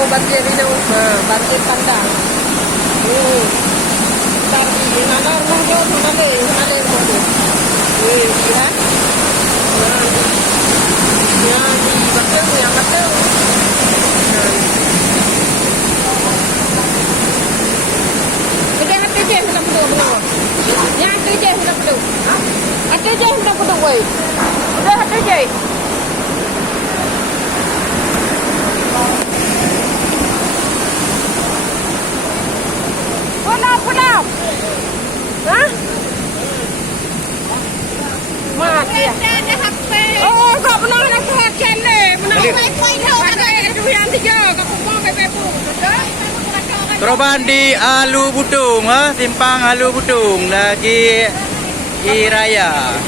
mau banjir ini, banjir kandang. Ntar di mana rumah dia, mana deh rumah dia. Lihat. Yang betul. Yang hati je hendak betul. Yang hati je hendak betul. Hati je hendak betul, boy. Udah hati je. Pulau. Hah? Mati ya. Oh, kau pernah nak buat channel. Pernah koi tu. Ada itu yang tiga. Kau pun pepu. Teroban di Alu Butung, simpang Alu Butung, lagi Iraya.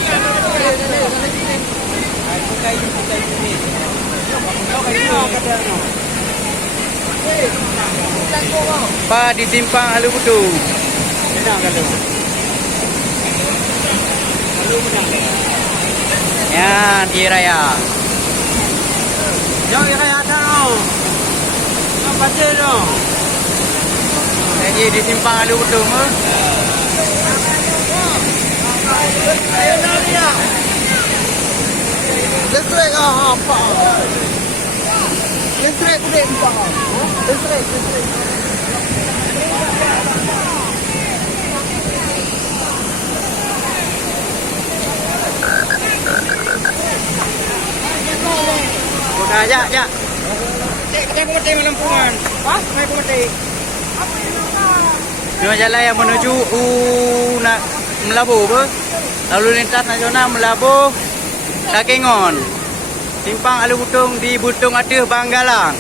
Pak di simpang Alu Butung. Ya, di Iraya. Jauh Iraya dong. Apa je dong? Lagi di simpang Alu Butung. Listrik apa? Listrik boleh buat. Listrik. Ya. Kita pemetik melempungan. Mai pemetik. Dua jalan yang menuju nak Melabuh lalu lintas nasional Melabuh Takengon. Simpang Alu Butung di Butung Aduh Banggalang.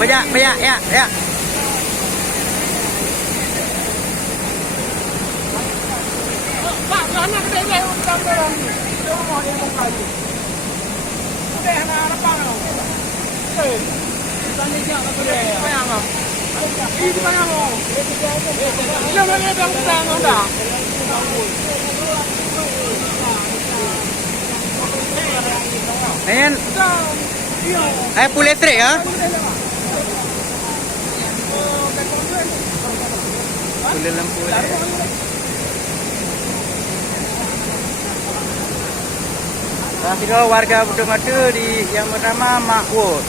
Banyak ya. Pak, anak dia utang orang ni. Dia mau dia mau kayu. Sudah anak apa kau? Tadi dia nak boleh. Payah kau. Ini payah kau. Dia mana dia utang anda? Pul listrik ya? Pul lampu. Tiga warga Butung Aduh di yang bernama Mak Wot.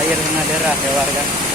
Air kena derah ya warga.